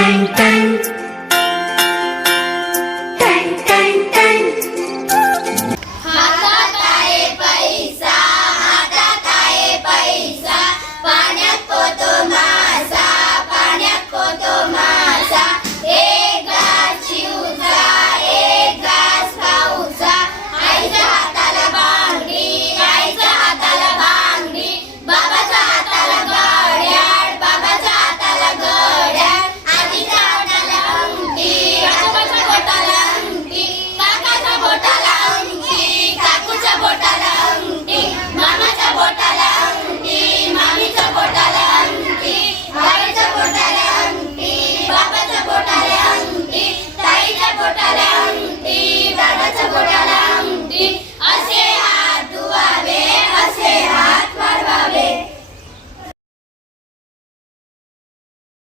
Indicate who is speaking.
Speaker 1: tang tang tang